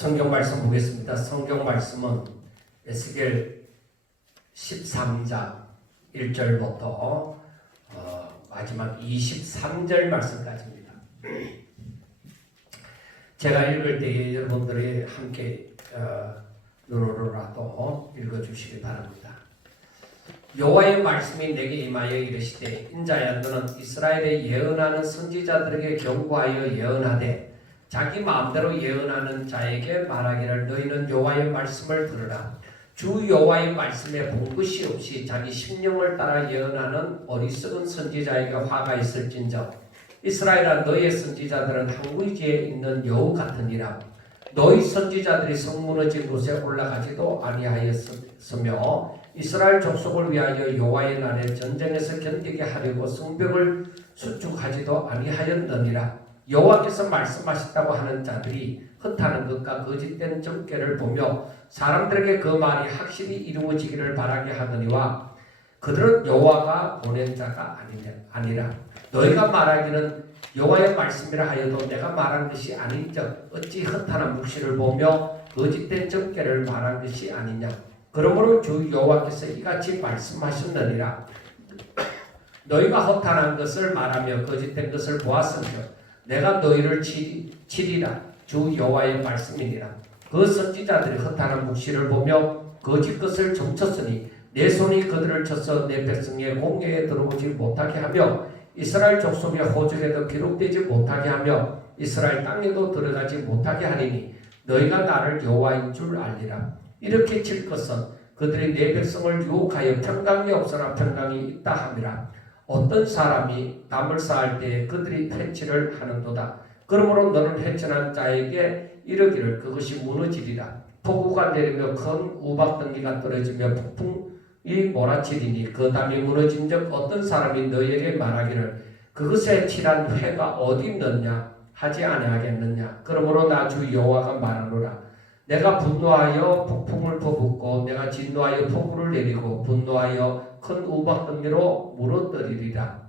성경 말씀 보겠습니다. 성경 말씀은 에스겔 13장 1절부터 마지막 23절 말씀까지입니다. 제가 읽을 때 여러분들이 함께 눈으로라도 읽어주시기 바랍니다. 여호와의 말씀이 내게 임하여 이르시되 인자야 너는 이스라엘에 예언하는 선지자들에게 경고하여 예언하되 자기 마음대로 예언하는 자에게 말하기를 너희는 여호와의 말씀을 들으라. 주 여호와의 말씀에 본 것이 없이 자기 심령을 따라 예언하는 어리석은 선지자에게 화가 있을진저 이스라엘아 너희의 선지자들은 항구지에 있는 여우 같으니라. 너희 선지자들이 성 무너진 곳에 올라가지도 아니하였으며 이스라엘 족속을 위하여 여호와의 날에 전쟁에서 견디게 하려고 성벽을 수축하지도 아니하였느니라. 여호와께서 말씀하셨다고 하는 자들이 헛하는 것과 거짓된 점괘를 보며 사람들에게 그 말이 확실히 이루어지기를 바라게 하느니와 그들은 여호와가 보낸 자가 아니라 너희가 말하기는 여호와의 말씀이라 하여도 내가 말한 것이 아닌즉 어찌 헛하는 묵시를 보며 거짓된 점괘를 말한 것이 아니냐. 그러므로 주 여호와께서 이같이 말씀하셨느니라. 너희가 허탄한 것을 말하며 거짓된 것을 보았은즉 내가 너희를 치리라. 주 여호와의 말씀이니라. 그 선지자들이 허탄한 묵시를 보며 거짓 것을 점쳤으니 내 손이 그들을 쳐서 내 백성의 공회에 들어오지 못하게 하며 이스라엘 족속의 호적에도 기록되지 못하게 하며 이스라엘 땅에도 들어가지 못하게 하리니 너희가 나를 여호와인 줄 알리라. 이렇게 칠 것은 그들이 내 백성을 유혹하여 평강이 없으나 평강이 있다 함이라. 어떤 사람이 담을 쌓을 때 그들이 해치를 하는도다. 그러므로 너는 해천한 자에게 이르기를 그것이 무너지리라. 폭우가 내리며 큰 우박덩이가 떨어지며 폭풍이 몰아치리니 그 담이 무너진 적 어떤 사람이 너희에게 말하기를 그것에 칠한 회가 어디 있느냐 하지 아니하겠느냐. 그러므로 나 주 여호와가 말하노라. 내가 분노하여 폭풍을 퍼붓고 내가 진노하여 폭우를 내리고 분노하여 큰 우박덩이로 무너뜨리리라.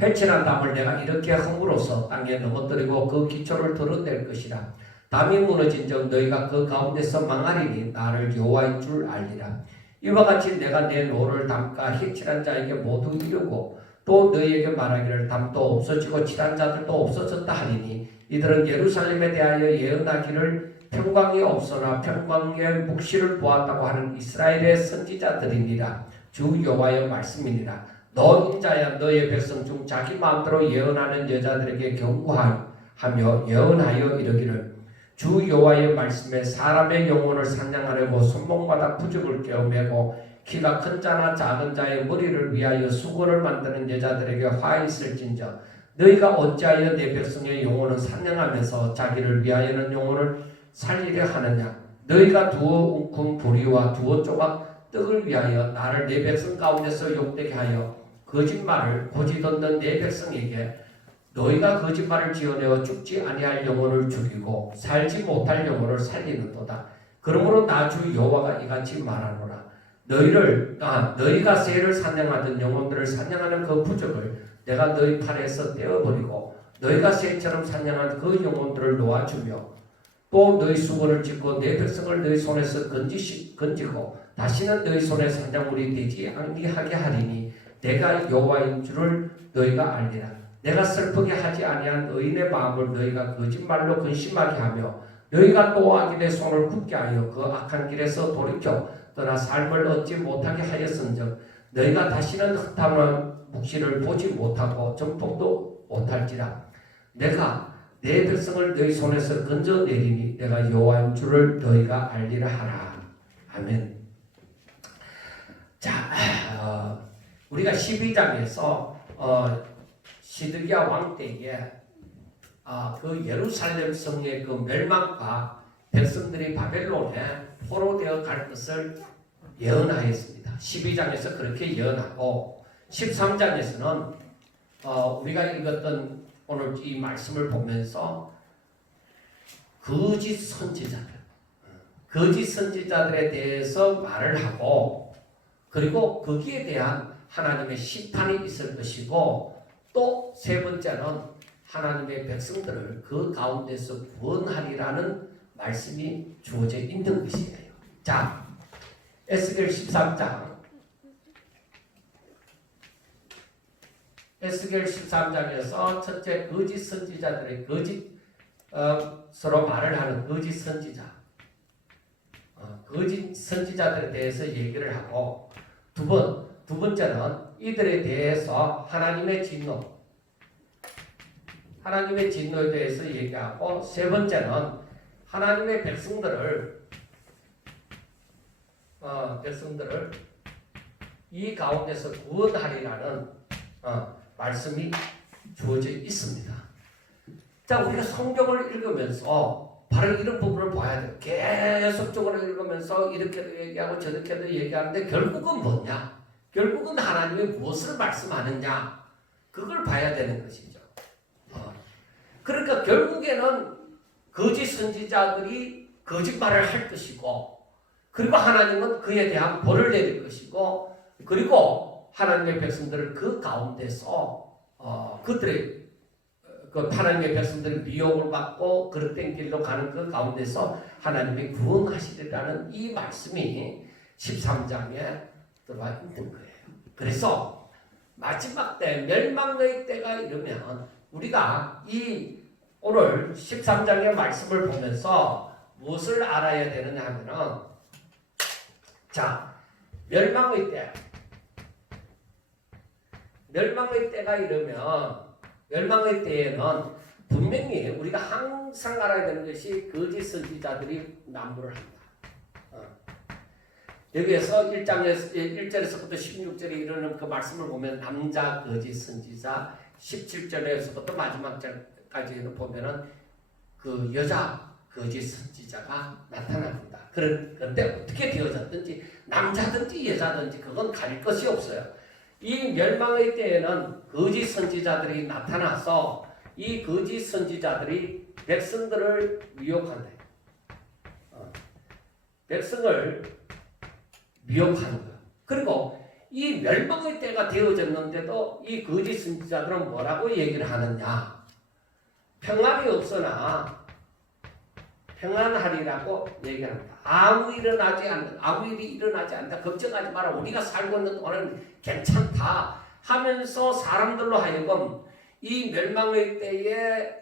해칠한 담을 내가 이렇게 험으로써 땅에 넘어뜨리고 그 기초를 드러낼 것이라. 담이 무너진 적 너희가 그 가운데서 망하리니 나를 여호와인 줄 알리라. 이와 같이 내가 내 노를 담가 해칠한 자에게 모두 이루고 또 너희에게 말하기를 담도 없어지고 칠한 자들도 없어졌다 하리니 이들은 예루살렘에 대하여 예언하기를 평강이 없으나 평강의 묵시를 보았다고 하는 이스라엘의 선지자들이니라. 주 여호와의 말씀이니라. 너 인자야 너의 백성 중 자기 마음대로 예언하는 여자들에게 경고하며 예언하여 이르기를 주 여호와의 말씀에 사람의 영혼을 사냥하려고 손목마다 부적을 꿰매고 키가 큰 자나 작은 자의 머리를 위하여 수건을 만드는 여자들에게 화 있을진저 너희가 어찌하여 내 백성의 영혼을 사냥하면서 자기를 위하여는 영혼을 살리려 하느냐. 너희가 두어 웅큼 보리와 두어 조각 떡을 위하여 나를 내 백성 가운데서 욕되게 하여 거짓말을 고지듣는 내 백성에게 너희가 거짓말을 지어내어 죽지 아니할 영혼을 죽이고 살지 못할 영혼을 살리는도다. 그러므로 나 주 여호와가 이같이 말하노라. 너희가 새를 사냥하던 영혼들을 사냥하는 그 부적을 내가 너희 팔에서 떼어버리고 너희가 새처럼 사냥한 그 영혼들을 놓아주며 또 너희 수건을 찢고 내 백성을 너희 손에서 건지고 다시는 너희 손에 사냥물이 되지 아니하게 하리니 내가 여호와인 줄을 너희가 알리라. 내가 슬프게 하지 아니한 의인의 마음을 너희가 거짓말로 근심하게 하며 너희가 또 악인의 손을 굳게 하여 그 악한 길에서 돌이켜 떠나 삶을 얻지 못하게 하였은즉 너희가 다시는 헛함한 묵시를 보지 못하고 정복도 못할지라. 내가 내 백성을 너희 손에서 건져내리니 내가 여호와인 줄을 너희가 알리라 하라. 아멘. 자, 우리가 12장에서 시드기야 왕 때에 그 예루살렘 성의 그 멸망과 백성들이 바벨론에 포로되어 갈 것을 예언하였습니다. 12장에서 그렇게 예언하고 13장에서는 우리가 읽었던 오늘 이 말씀을 보면서 거짓 선지자들에 대해서 말을 하고 그리고 거기에 대한 하나님의 심판이 있을 것이고 또 세 번째는 하나님의 백성들을 그 가운데서 구원하리라는 말씀이 주어져 있는 것이에요. 자, 에스겔 13장. 에스겔 13장에서 첫째 거짓 선지자들의 서로 말을 하는 거짓 선지자, 거짓 선지자들에 대해서 얘기를 하고, 두 번째는 이들에 대해서 하나님의 진노에 대해서 얘기하고, 세 번째는 하나님의 백성들을 이 가운데서 구원하리라는 말씀이 주어져 있습니다. 자, 우리가 성경을 읽으면서 바로 이런 부분을 봐야 돼요. 계속적으로 읽으면서 이렇게도 얘기하고 저렇게도 얘기하는데 결국은 뭐냐? 결국은 하나님이 무엇을 말씀하느냐? 그걸 봐야 되는 것이죠. 그러니까 결국에는 거짓 선지자들이 거짓말을 할 것이고, 그리고 하나님은 그에 대한 벌을 내릴 것이고, 그리고 하나님의 백성들을 그 가운데서 그들의 하나님의 백성들이 미혹을 받고 그릇된 길로 가는 그 가운데서 하나님이 구원하시리라는 이 말씀이 13장에 들어와 있는 거예요. 그래서 마지막 때, 멸망의 때가 이르면 우리가 이 오늘 13장의 말씀을 보면서 무엇을 알아야 되느냐 하면은, 자, 멸망의 때가 이르면, 멸망의 때에는 분명히 우리가 항상 알아야 되는 것이 거짓 선지자들이 난무를 한다. 여기에서 1절에서부터 16절에 이르는 그 말씀을 보면 남자 거짓 선지자, 17절에서부터 마지막 절까지는 보면은 그 여자 거짓 선지자가 나타납니다. 그런데 어떻게 되어졌든지 남자든지 여자든지 그건 가릴 것이 없어요. 이 멸망의 때에는 거짓 선지자들이 나타나서 이 거짓 선지자들이 백성들을 미혹한다. 백성을 미혹하는 거예요. 그리고 이 멸망의 때가 되어졌는데도 이 거짓 선지자들은 뭐라고 얘기를 하느냐? 평안이 없으나 평안하리라고 얘기합니다. 아무 일이 일어나지 않는다. 걱정하지 마라. 우리가 살고 있는 동안은 괜찮다 하면서 사람들로 하여금 이 멸망의 때에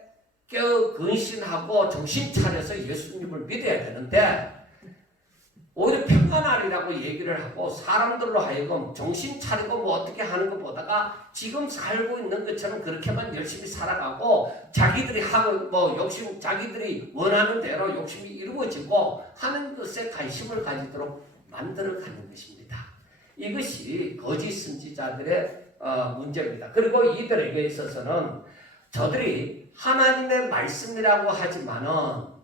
깨어 근신하고 정신 차려서 예수님을 믿어야 되는데, 오히려 평안하리라고 얘기를 하고 사람들로 하여금 정신 차리고 뭐 어떻게 하는 것보다가 지금 살고 있는 것처럼 그렇게만 열심히 살아가고 자기들이 자기들이 원하는 대로 욕심이 이루어지고 하는 것에 관심을 가지도록 만들어가는 것입니다. 이것이 거짓 선지자들의 문제입니다. 그리고 이들에게 있어서는 저들이 하나님의 말씀이라고 하지만은,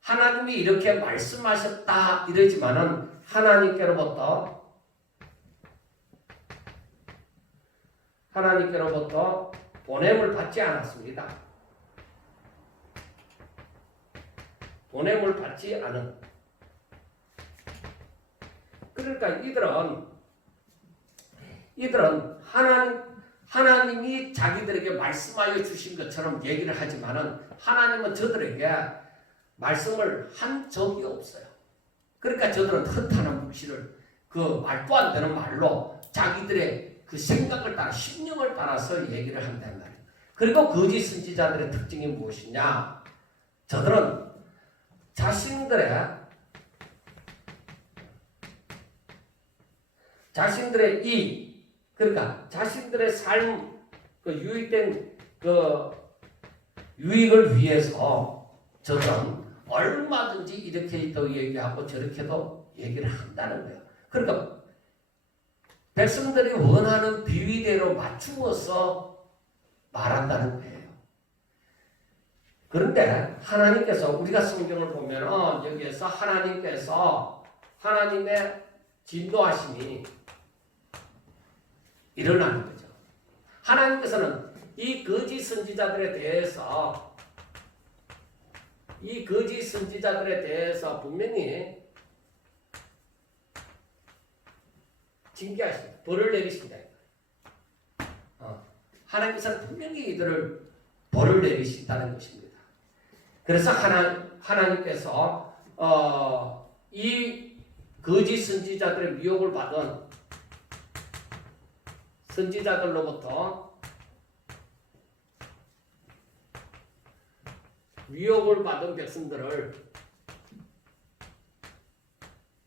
하나님이 이렇게 말씀하셨다 이러지만은 하나님께로부터 보냄을 받지 않았습니다. 보냄을 받지 않은. 그러니까 이들은 하나님이 자기들에게 말씀하여 주신 것처럼 얘기를 하지만은 하나님은 저들에게 말씀을 한 적이 없어요. 그러니까 저들은 헛하는 묵시를 그 말도 안 되는 말로 자기들의 그 생각을 따라 심령을 따라서 얘기를 한단 말이에요. 그리고 거짓 선지자들의 특징이 무엇이냐? 저들은 자신들의 그러니까 자신들의 삶, 그 유익된 그 유익을 위해서 저들은 얼마든지 이렇게도 얘기하고 저렇게도 얘기를 한다는 거예요. 그러니까 백성들이 원하는 비위대로 맞추어서 말한다는 거예요. 그런데 하나님께서, 우리가 성경을 보면 여기에서 하나님의 진노하심이 일어나는 거죠. 하나님께서는 이 거짓 선지자들에 대해서 분명히 징계하신다. 벌을 내리신다. 하나님께서는 분명히 이들을 벌을 내리신다는 것입니다. 그래서 하나님께서 이 거짓 선지자들의 미혹을 받은 선지자들로부터 미혹을 받은 백성들을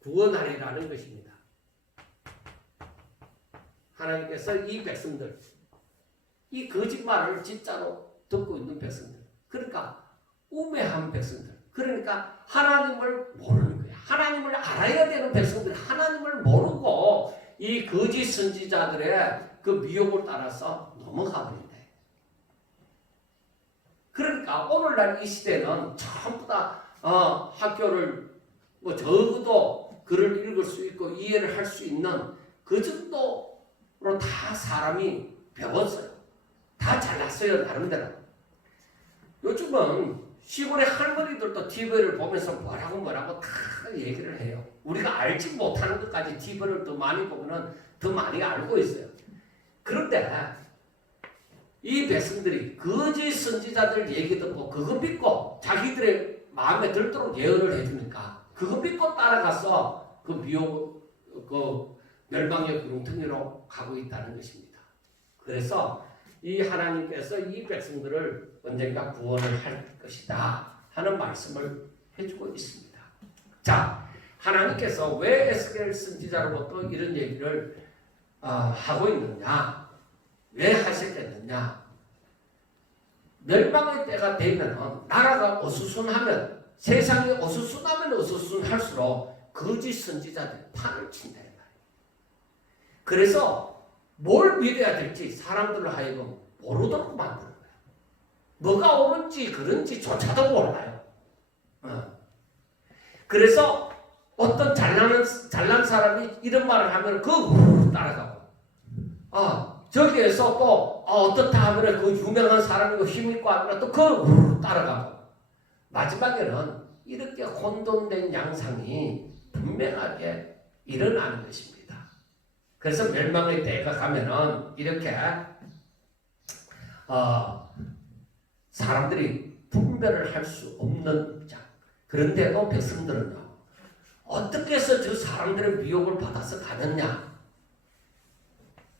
구원하리라는 것입니다. 하나님께서 이 백성들, 이 거짓말을 진짜로 듣고 있는 백성들, 그러니까 우매한 백성들, 그러니까 하나님을 모르는 거예요. 하나님을 알아야 되는 백성들, 하나님을 모르고 이 거짓 선지자들의 그 미혹을 따라서 넘어가 버린다. 그러니까 오늘날 이 시대는 전부 다 학교를 뭐 적어도 글을 읽을 수 있고 이해를 할 수 있는 그 정도로 다 사람이 배웠어요. 다 잘났어요, 나름대로. 요즘은 시골의 할머니들도 TV를 보면서 뭐라고 다 얘기를 해요. 우리가 알지 못하는 것까지 TV를 더 많이 보면 더 많이 알고 있어요. 그런데 이 백성들이 거짓 선지자들 얘기 듣고 그거 믿고 자기들의 마음에 들도록 예언을 해주니까 그거 믿고 따라가서 그 미혹, 그 멸망의 구렁텅이로 가고 있다는 것입니다. 그래서 이 하나님께서 이 백성들을 언젠가 구원을 할 것이다 하는 말씀을 해주고 있습니다. 자, 하나님께서 왜 에스겔 선지자로부터 이런 얘기를 하고 있느냐? 왜 하셨겠느냐? 멸망의 때가 되면 나라가 어수선하면, 세상이 어수선하면 어수선할수록 거짓 선지자들이 판을 친다. 그래서 뭘 믿어야 될지 사람들로 하여금 모르도록 만드는 거야. 뭐가 옳은지 그런지 조차도 몰라요. 그래서 어떤 잘난 사람이 이런 말을 하면 그 따라가고, 저기에서 또 어떻다 하면 그 유명한 사람이고 힘있고 하면 또 그 따라가고, 마지막에는 이렇게 혼돈된 양상이 분명하게 일어나는 것입니다. 그래서 멸망의 때가 가면은 이렇게 사람들이 분별을 할 수 없는 자. 그런데도 백성들은요, 어떻게 해서 저 사람들의 미혹을 받아서 가느냐?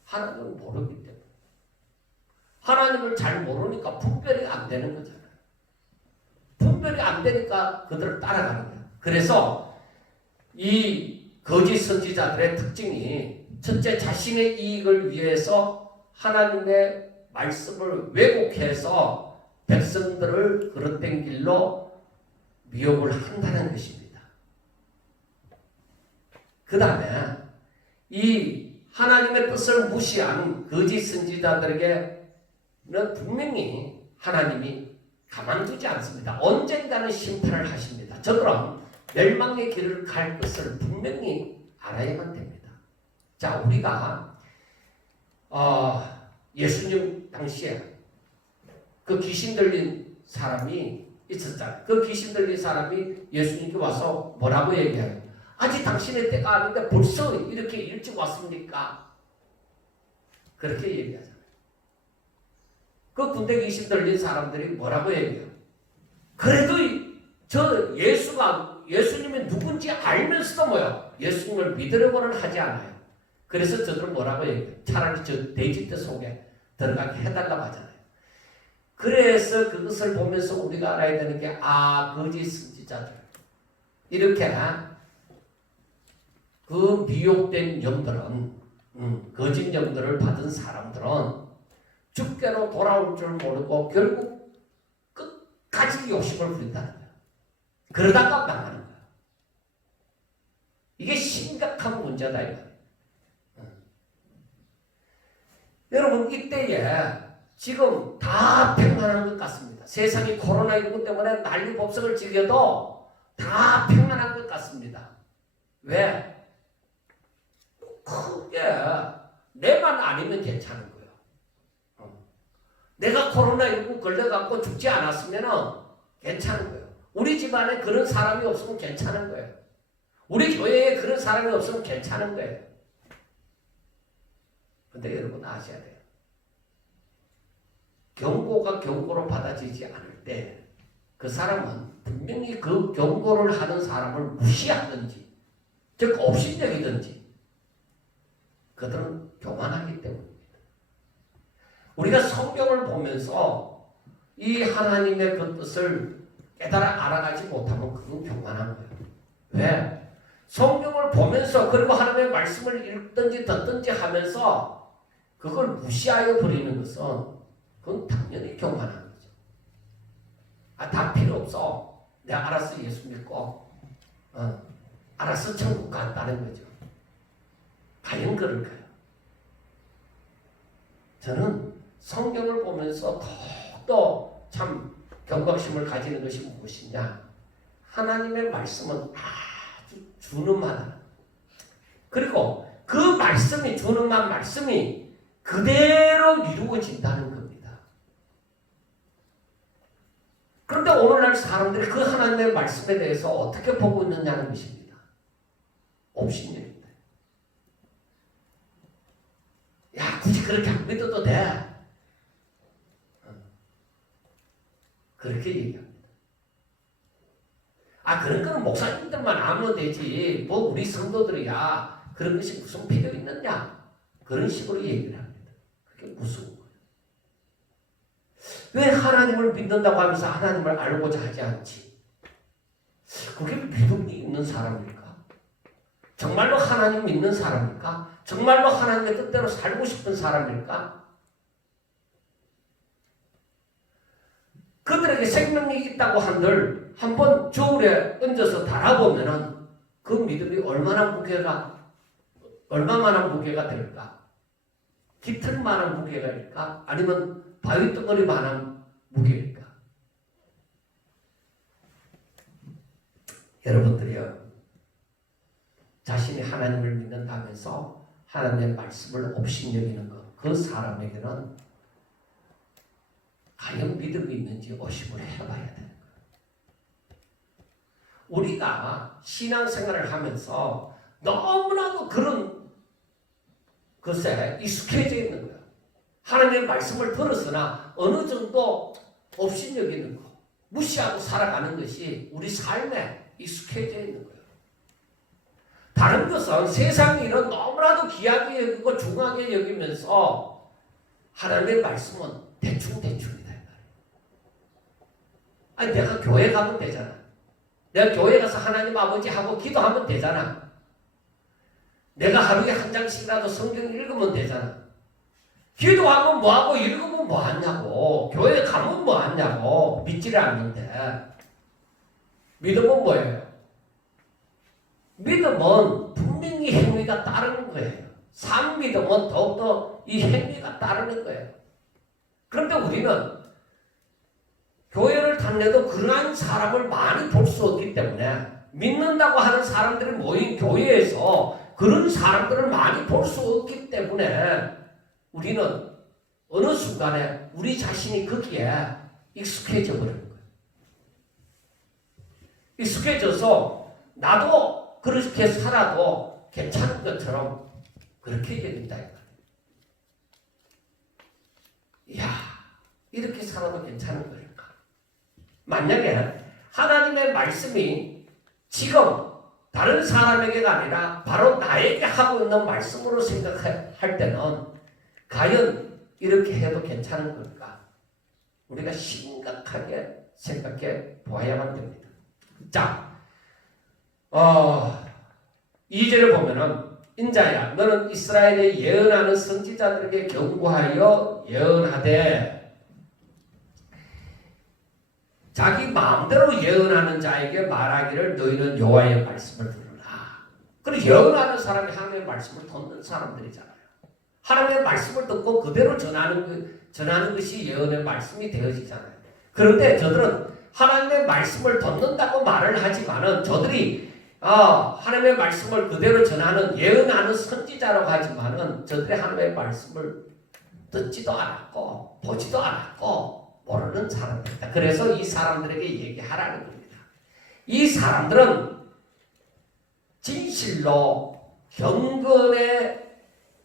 하나님을 모르기 때문에. 하나님을 잘 모르니까 분별이 안 되는 거잖아요. 분별이 안 되니까 그들을 따라가는 거예요. 그래서 이 거짓 선지자들의 특징이, 첫째, 자신의 이익을 위해서 하나님의 말씀을 왜곡해서 백성들을 그릇된 길로 미혹을 한다는 것입니다. 그 다음에 이 하나님의 뜻을 무시한 거짓 선지자들에게는 분명히 하나님이 가만두지 않습니다. 언젠가는 심판을 하십니다. 저들은 멸망의 길을 갈 것을 분명히 알아야만 됩니다. 자, 우리가 예수님 당시에 그 귀신 들린 사람이 있었잖아요. 그 귀신 들린 사람이 예수님께 와서 뭐라고 얘기해요? 아직 당신의 때가 아닌데 벌써 이렇게 일찍 왔습니까? 그렇게 얘기하잖아요. 그 군대 귀신 들린 사람들이 뭐라고 얘기해요? 그래도 저 예수님이 누군지 알면서도 뭐요? 예수님을 믿으려고는 하지 않아요. 그래서 저들은 뭐라고 얘기해요? 차라리 저 돼지떼 속에 들어가게 해달라고 하잖아요. 그래서 그것을 보면서 우리가 알아야 되는 게, 거짓 선지자들, 이렇게 그 미혹된 영들은, 거짓 영들을 받은 사람들은 주께로 돌아올 줄 모르고 결국 끝까지 욕심을 부린다는 거예요. 그러다가 망하는 거예요. 이게 심각한 문제다 이거예요. 여러분, 이때에 지금 다 평안한 것 같습니다. 세상이 코로나19 때문에 난리법석을 지겨도 다 평안한 것 같습니다. 왜? 크게 내만 아니면 괜찮은 거예요. 내가 코로나19 걸려갖고 죽지 않았으면 괜찮은 거예요. 우리 집안에 그런 사람이 없으면 괜찮은 거예요. 우리 교회에 그런 사람이 없으면 괜찮은 거예요. 근데 여러분 아셔야 돼요. 경고가 경고로 받아지지 않을 때 그 사람은 분명히 그 경고를 하는 사람을 무시하든지 즉 업신여기든지 그들은 교만하기 때문입니다. 우리가 성경을 보면서 이 하나님의 그 뜻을 깨달아 알아가지 못하면 그건 교만한 거예요. 왜? 성경을 보면서 그리고 하나님의 말씀을 읽든지 듣든지 하면서 그걸 무시하여 버리는 것은 그건 당연히 교만한 거죠. 다 필요 없어. 내가 알아서 예수 믿고 알아서 천국 간다는 거죠. 과연 그럴까요? 저는 성경을 보면서 더욱더 참 경각심을 가지는 것이 무엇이냐? 하나님의 말씀은 아주 준엄하다. 그리고 그 말씀이 준엄한 말씀이 그대로 이루어진다는 겁니다. 그런데 오늘날 사람들이 그 하나님의 말씀에 대해서 어떻게 보고 있느냐는 것입니다. 업신여긴다. 야, 굳이 그렇게 안 믿어도 돼. 그렇게 얘기합니다. 그런 거는 목사님들만 알면 되지. 뭐 우리 성도들이야 그런 것이 무슨 필요 있느냐. 그런 식으로 얘기를 합니다. 그게 무서운 거예요. 왜 하나님을 믿는다고 하면서 하나님을 알고자 하지 않지? 그게 믿음이 있는 사람일까? 정말로 하나님 믿는 사람일까? 정말로 하나님의 뜻대로 살고 싶은 사람일까? 그들에게 생명력이 있다고 한들 한번 저울에 얹어서 달아보면은 그 믿음이 얼마만한 무게가 될까? 깃털만한 무게가일까? 아니면 바위덩어리만한 무게일까? 여러분들이요, 자신이 하나님을 믿는다면서 하나님의 말씀을 업신여기는 것, 그 사람에게는 과연 믿음이 있는지 의심을 해봐야 되는 거예요. 우리가 신앙생활을 하면서 너무나도 그런 것에 익숙해져 있는 거예요. 하나님의 말씀을 들었으나 어느 정도 업신여기는 거, 무시하고 살아가는 것이 우리 삶에 익숙해져 있는 거예요. 다른 것은 세상 일은 너무나도 귀하게 여기고 중하게 여기면서 하나님의 말씀은 대충이다. 내가 교회 가면 되잖아. 내가 교회 가서 하나님 아버지하고 기도하면 되잖아. 내가 하루에 한 장씩이라도 성경 읽으면 되잖아. 기도하면 뭐하고 읽으면 뭐하냐고. 교회 가면 뭐하냐고. 믿지를 않는데. 믿음은 뭐예요? 믿음은 분명히 행위가 따르는 거예요. 산 믿음은 더욱더 이 행위가 따르는 거예요. 그런데 우리는 교회를 다녀도 그러한 사람을 많이 볼 수 없기 때문에 믿는다고 하는 사람들이 모인 교회에서 그런 사람들을 많이 볼 수 없기 때문에 우리는 어느 순간에 우리 자신이 거기에 익숙해져 버리는 거예요. 익숙해져서 나도 그렇게 살아도 괜찮은 것처럼 그렇게 여긴다. 이야, 이렇게 살아도 괜찮은 거예요. 만약에 하나님의 말씀이 지금 다른 사람에게가 아니라 바로 나에게 하고 있는 말씀으로 생각할 때는 과연 이렇게 해도 괜찮은 걸까? 우리가 심각하게 생각해 보아야만 됩니다. 자, 2절을 보면은 인자야 너는 이스라엘에 예언하는 선지자들에게 경고하여 예언하되 자기 마음대로 예언하는 자에게 말하기를 너희는 여호와의 말씀을 들으라. 그리고 예언하는 사람이 하나님의 말씀을 듣는 사람들이잖아요. 하나님의 말씀을 듣고 그대로 전하는 것이 예언의 말씀이 되어지잖아요. 그런데 저들은 하나님의 말씀을 듣는다고 말을 하지만은 저들이 하나님의 말씀을 그대로 전하는 예언하는 선지자라고 하지만은 저들이 하나님의 말씀을 듣지도 않았고 보지도 않았고 모르는 사람들이다. 그래서 이 사람들에게 얘기하라는 겁니다. 이 사람들은 진실로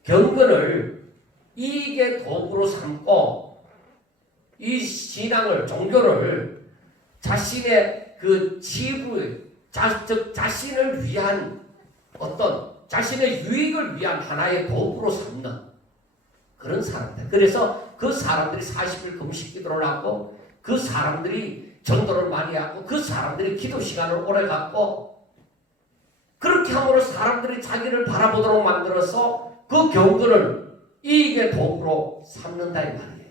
경건을 이익의 도구로 삼고 이 신앙을 종교를 자신의 그 지부, 즉 자신을 위한 어떤 자신의 유익을 위한 하나의 도구로 삼는 그런 사람들. 그래서 그 사람들이 40일 금식 기도를 하고 그 사람들이 전도를 많이 하고 그 사람들이 기도 시간을 오래 갖고 그렇게 함으로 사람들이 자기를 바라보도록 만들어서 그 경건을 이익의 도구로 삼는다 이 말이에요.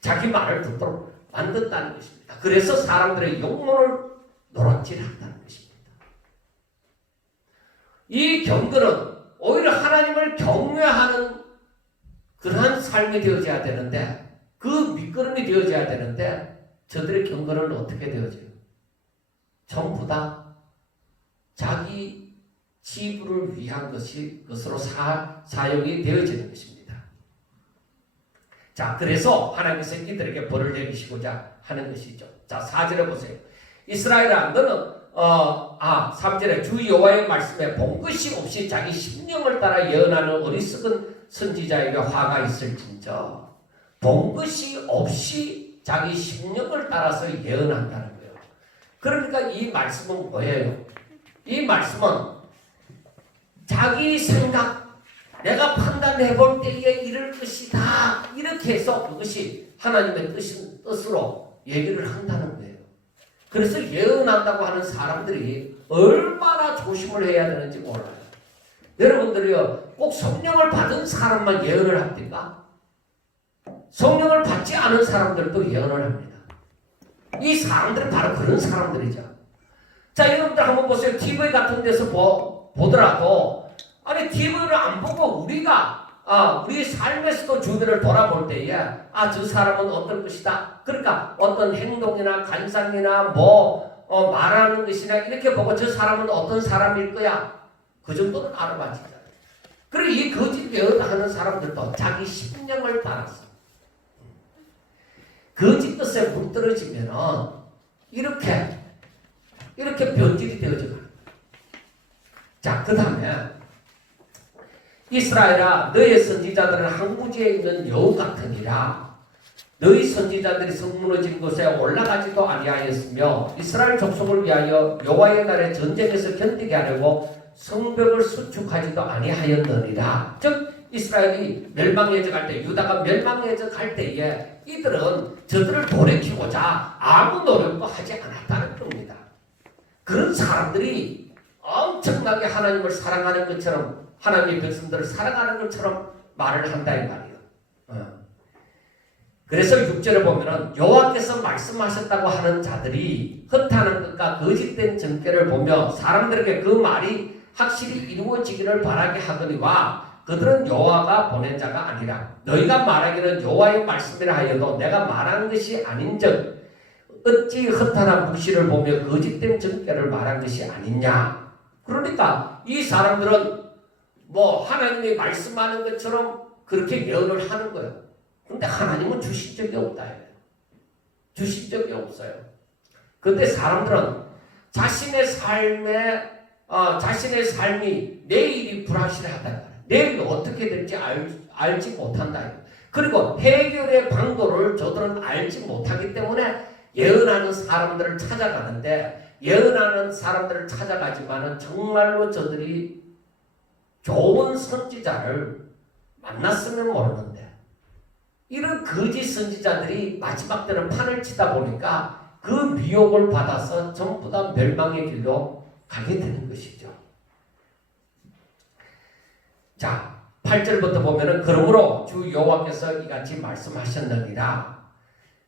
자기 말을 듣도록 만든다는 것입니다. 그래서 사람들의 영혼을 노락질한다는 것입니다. 이 경건은 오히려 하나님을 경외하는 그러한 삶이 되어져야 되는데 그 밑거름이 되어져야 되는데 저들의 경건은 어떻게 되어져요? 전부 다 자기 지부를 위한 것으로 사용이 되어지는 것입니다. 자, 그래서 하나님께서 이들에게 벌을 내리시고자 하는 것이죠. 자, 4절에 보세요. 이스라엘아, 너는 3절에 주 여호와의 말씀에 본것이 없이 자기 심령을 따라 예언하는 어리석은 선지자에게 화가 있을진저. 본것이 없이 자기 심령을 따라서 예언한다는 거예요. 그러니까 이 말씀은 뭐예요? 이 말씀은 자기 생각, 내가 판단해 볼 때에 이럴 것이다. 이렇게 해서 그것이 하나님의 뜻으로 얘기를 한다는 거예요. 그래서 예언한다고 하는 사람들이 얼마나 조심을 해야 되는지 몰라요. 여러분들이요, 꼭 성령을 받은 사람만 예언을 합니까? 성령을 받지 않은 사람들도 예언을 합니다. 이 사람들은 바로 그런 사람들이죠. 자, 여러분들 한번 보세요. TV 같은 데서 보더라도 아니 TV를 안 보고 우리가 우리 삶에서도 주변을 돌아볼 때에 저 사람은 어떨 것이다. 그러니까 어떤 행동이나 관상이나 말하는 것이나 이렇게 보고 저 사람은 어떤 사람일 거야. 그 정도는 알아봐지잖아요. 그리고 이 거짓 예언하는 사람들도 자기 심령을 따라서 거짓 뜻에 물들어지면은 이렇게 변질이 되어져요. 자, 그 다음에 이스라엘아, 너의 선지자들은 항구지에 있는 여우 같으니라. 너희 선지자들이 성 무너진 곳에 올라가지도 아니하였으며 이스라엘 족속을 위하여 여호와의 날에 전쟁에서 견디게 하려고 성벽을 수축하지도 아니하였느니라. 즉 이스라엘이 멸망해져 갈 때, 유다가 멸망해져 갈 때에 이들은 저들을 돌이키고자 아무 노력도 하지 않았다는 겁니다. 그런 사람들이 엄청나게 하나님을 사랑하는 것처럼 하나님의 백성들을 사랑하는 것처럼 말을 한다 이 말이에요. 그래서 6절에 보면은 여호와께서 말씀하셨다고 하는 자들이 허탄한 것과 거짓된 전개를 보며 사람들에게 그 말이 확실히 이루어지기를 바라게 하거니와 그들은 여호와가 보낸 자가 아니라 너희가 말하기는 여호와의 말씀이라 하여도 내가 말한 것이 아닌즉 어찌 허탄한 묵시를 보며 거짓된 전개를 말한 것이 아니냐. 그러니까 이 사람들은 하나님이 말씀하는 것처럼 그렇게 예언을 하는 거예요. 근데 하나님은 주신 적이 없다. 주신 적이 없어요. 근데 사람들은 자신의 삶이 내일이 불확실하다. 내일이 어떻게 될지 알지 못한다. 그리고 해결의 방도를 저들은 알지 못하기 때문에 예언하는 사람들을 찾아가는데 예언하는 사람들을 찾아가지만은 정말로 저들이 좋은 선지자를 만났으면 모르는데 이런 거짓 선지자들이 마지막 때는 판을 치다 보니까 그 미혹을 받아서 전부 다 멸망의 길로 가게 되는 것이죠. 자, 8절부터 보면은 그러므로 주 여호와께서 이같이 말씀하셨느니라.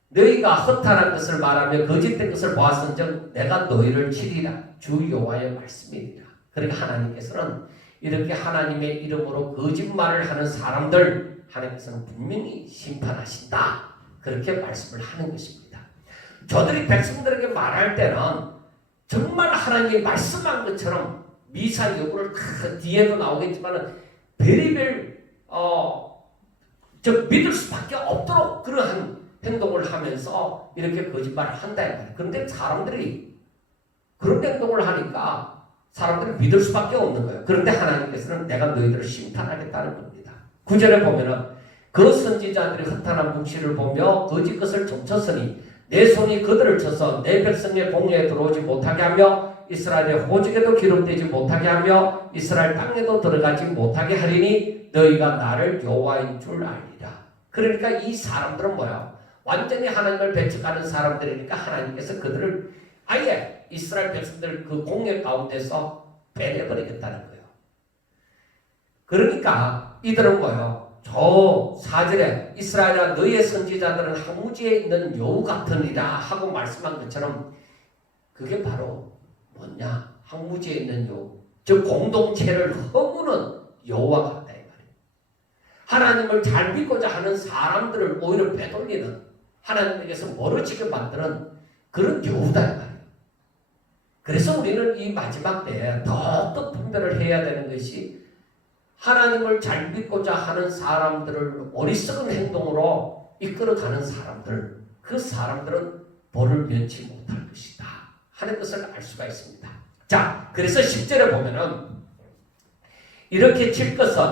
너희가 허탄한 것을 말하며 거짓된 것을 보았은즉 내가 너희를 치리라. 주 여호와의 말씀이니라. 그러니까 하나님께서는 이렇게 하나님의 이름으로 거짓말을 하는 사람들 하나님께서는 분명히 심판하신다. 그렇게 말씀을 하는 것입니다. 저들이 백성들에게 말할 때는 정말 하나님이 말씀한 것처럼 미사 여부를 다 뒤에도 나오겠지만은 별의별 믿을 수밖에 없도록 그러한 행동을 하면서 이렇게 거짓말을 한다 이 말이에요. 그런데 사람들이 그런 행동을 하니까 사람들이 믿을 수밖에 없는 거예요. 그런데 하나님께서는 내가 너희들을 심판하겠다는 겁니다. 9절에 보면은 그 선지자들이 허탄한 묵시를 보며 거짓 것을 점쳤으니 내 손이 그들을 쳐서 내 백성의 공예에 들어오지 못하게 하며 이스라엘의 호적에도 기록되지 못하게 하며 이스라엘 땅에도 들어가지 못하게 하리니 너희가 나를 여호와인 줄 알리라. 그러니까 이 사람들은 뭐야? 완전히 하나님을 배척하는 사람들이니까 하나님께서 그들을 아예 이스라엘 백성들 그 공예 가운데서 빼내버리겠다는 거예요. 그러니까 이들은 뭐예요? 저 4절에 이스라엘아 너희의 선지자들은 항무지에 있는 여우 같으니라 하고 말씀한 것처럼 그게 바로 뭐냐? 항무지에 있는 여우. 즉 공동체를 허무는 여우와 같다 이 말이에요. 하나님을 잘 믿고자 하는 사람들을 오히려 빼돌리는 하나님에게서 멀어지게 만드는 그런 여우다 이 말이에요. 그래서 우리는 이 마지막 때에 더욱더 분별을 해야 되는 것이 하나님을 잘 믿고자 하는 사람들을 어리석은 행동으로 이끌어가는 사람들, 그 사람들은 벌을 면치 못할 것이다 하는 것을 알 수가 있습니다. 자, 그래서 10절에 보면은 이렇게 칠 것은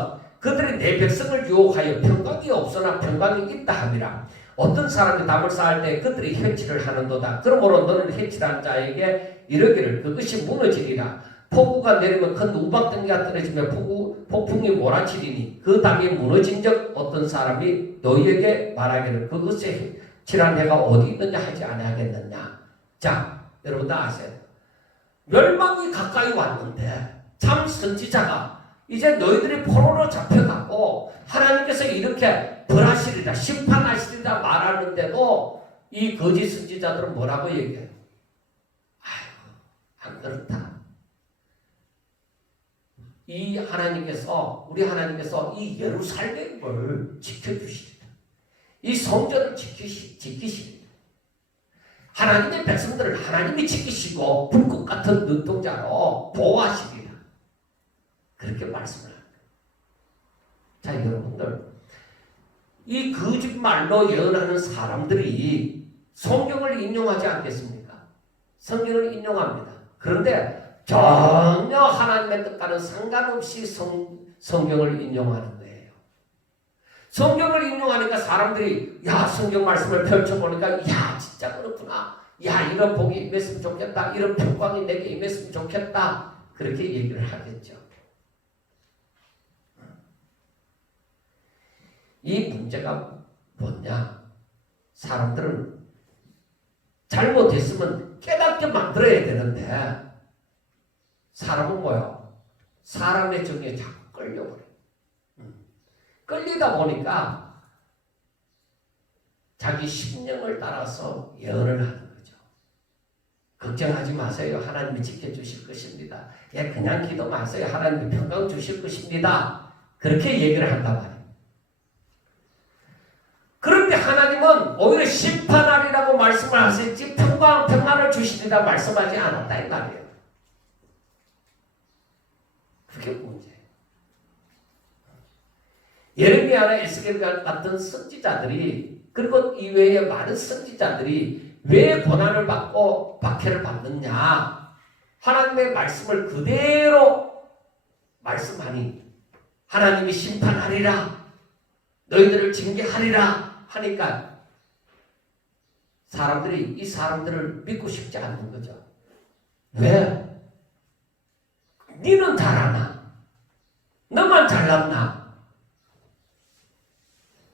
그들이 내 백성을 유혹하여 평강이 없으나 평강이 있다 함이라. 어떤 사람이 담을 쌓을 때 그들이 해치를 하는도다. 그러므로 너는 해치한 자에게 이르기를 그것이 무너지리라. 폭우가 내리면 큰 우박덩이가 떨어지며 폭풍이 몰아치리니 그 땅이 무너진 적 어떤 사람이 너희에게 말하기를 그것에 칠한 해가 어디 있느냐 하지 아니하겠느냐. 자, 여러분 다 아세요. 멸망이 가까이 왔는데 참 선지자가 이제 너희들이 포로로 잡혀가고 하나님께서 이렇게 벌하시리라 심판하시리라 말하는데도 이 거짓 선지자들은 뭐라고 얘기해요? 아이고 안 그렇다. 이 하나님께서 우리 하나님께서 이 예루살렘을 지켜주시리라. 이 성전을 지키시리라. 하나님의 백성들을 하나님이 지키시고 불꽃 같은 눈동자로 보호하시리라. 그렇게 말씀을 합니다. 자, 여러분들 이 거짓말로 예언하는 사람들이 성경을 인용하지 않겠습니까? 성경을 인용합니다. 그런데 전혀 하나님의 뜻과는 상관없이 성경을 인용하는 거예요. 성경을 인용하니까 사람들이 야 성경 말씀을 펼쳐보니까 야 진짜 그렇구나. 야 이런 복이 임했으면 좋겠다. 이런 평강이 내게 임했으면 좋겠다. 그렇게 얘기를 하겠죠. 이 문제가 뭐냐? 사람들은 잘못했으면 깨닫게 만들어야 되는데 사람은 뭐예요? 사람의 정에 자꾸 끌려버려요. 끌리다 보니까 자기 심령을 따라서 예언을 하는 거죠. 걱정하지 마세요. 하나님이 지켜주실 것입니다. 예, 그냥 기도 마세요. 하나님이 평강 주실 것입니다. 그렇게 얘기를 한단 말이에요. 그런데 하나님은 오히려 심판하리라고 말씀을 하셨지 평안을 주시리라 말씀하지 않았다 이 말이에요. 그게 문제예요. 예레미야나 에스겔 같은 선지자들이 그리고 이외에 많은 선지자들이 왜 고난을 받고 박해를 받느냐? 하나님의 말씀을 그대로 말씀하니 하나님이 심판하리라 너희들을 징계하리라 하니까 사람들이 이 사람들을 믿고 싶지 않는 거죠. 왜? 니는 잘하나? 너만 잘났나?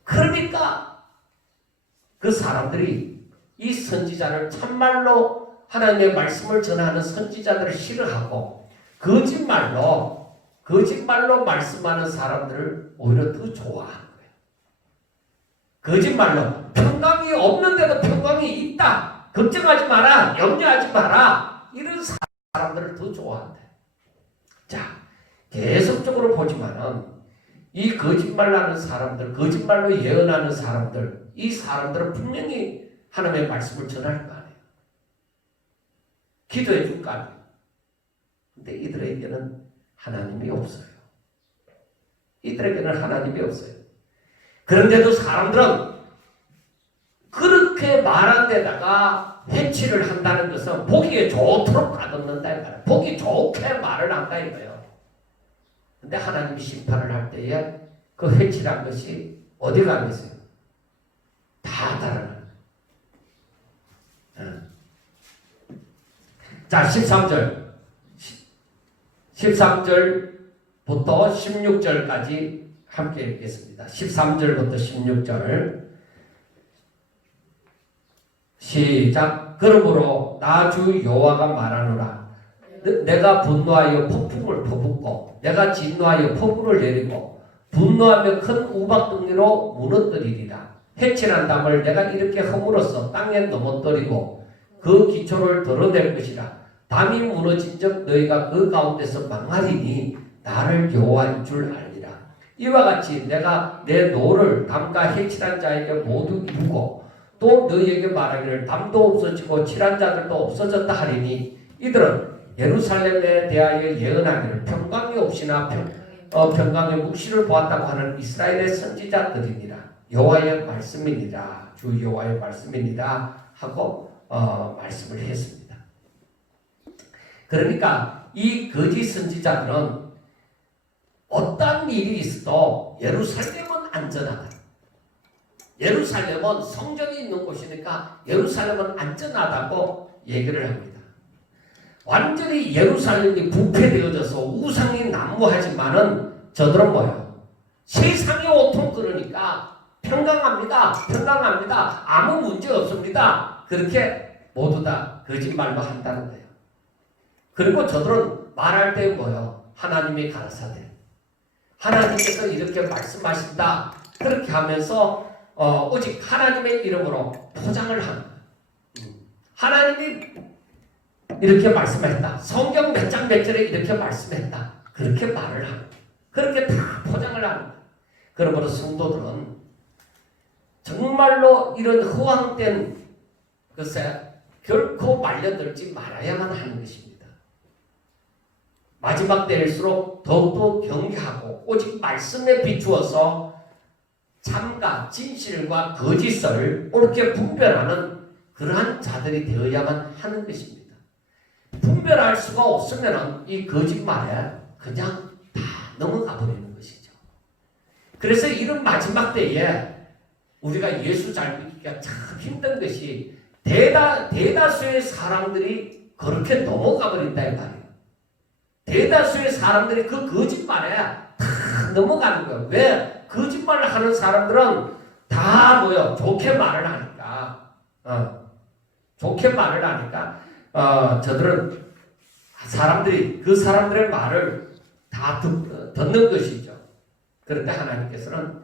그러니까 그 사람들이 이 선지자를 참말로 하나님의 말씀을 전하는 선지자들을 싫어하고 거짓말로 말씀하는 사람들을 오히려 더 좋아하는 거예요. 거짓말로 평강이 없는데도 평강이 있다. 걱정하지 마라. 염려하지 마라. 이런 사람들을 더 좋아한다. 자, 계속적으로 보지만은 이 거짓말하는 사람들, 거짓말로 예언하는 사람들, 이 사람들은 분명히 하나님의 말씀을 전할 거 아니에요. 기도해 줄 거 아니에요. 근데 이들에게는 하나님이 없어요. 이들에게는 하나님이 없어요. 그런데도 사람들은 그렇게 말한 데다가 해치를 한다는 것은 보기에 좋도록 가뒀는다 이거예요. 보기 좋게 말을 한다 이거예요. 근데 하나님이 심판을 할 때에 그 해치란 것이 어디 가겠어요? 다 달아나요. 자, 13절. 13절부터 16절까지 함께 읽겠습니다. 13절부터 16절. 시작. 그러므로 나 주 여호와가 말하노라. 내가 분노하여 폭풍을 퍼붓고 내가 진노하여 폭우를 내리고 분노하며 큰 우박덩이로 무너뜨리리라. 해칠한 담을 내가 이렇게 허물어서 땅에 넘어뜨리고 그 기초를 드러낼 것이라. 담이 무너진 적 너희가 그 가운데서 망하리니 나를 여호와인 줄 알리라. 이와 같이 내가 내 노를 담과 해칠한 자에게 모두 이루고 또 너희에게 말하기를 담도 없어지고 칠한 자들도 없어졌다 하리니 이들은 예루살렘에 대하여 예언하기를 평강이 없이나 평강의 묵시를 보았다고 하는 이스라엘의 선지자들이니라. 여호와의 말씀이니라. 주 여호와의 말씀이니라 하고 말씀을 했습니다. 그러니까 이 거짓 선지자들은 어떤 일이 있어도 예루살렘은 안전하다. 예루살렘은 성전이 있는 곳이니까 예루살렘은 안전하다고 얘기를 합니다. 완전히 예루살렘이 부패되어져서 우상이 난무하지만은 저들은 뭐예요? 세상이 오통 그러니까 평강합니다. 평강합니다. 아무 문제 없습니다. 그렇게 모두 다 거짓말로 한다는 거예요. 그리고 저들은 말할 때 뭐예요? 하나님이 가라사대. 하나님께서 이렇게 말씀하신다. 그렇게 하면서 오직 하나님의 이름으로 포장을 합니다. 하나님이 이렇게 말씀했다. 성경 몇 장 몇 절에 이렇게 말씀했다. 그렇게 말을 합니다. 그렇게 다 포장을 합니다. 그러므로 성도들은 정말로 이런 허황된 것에 결코 말려들지 말아야만 하는 것입니다. 마지막 때일수록 더욱더 경계하고 오직 말씀에 비추어서 참과 진실과 거짓을 옳게 분별하는 그러한 자들이 되어야만 하는 것입니다. 분별할 수가 없으면 이 거짓말에 그냥 다 넘어가 버리는 것이죠. 그래서 이런 마지막 때에 우리가 예수 잘 믿기가 참 힘든 것이 대다수의 사람들이 그렇게 넘어가 버린다 이 말이에요. 대다수의 사람들이 그 거짓말에 다 넘어가는 거예요. 왜? 거짓말을 하는 사람들은 다 뭐요? 좋게 말을 하니까. 좋게 말을 하니까 저들은 그 사람들의 말을 다 듣는 것이죠. 그런데 하나님께서는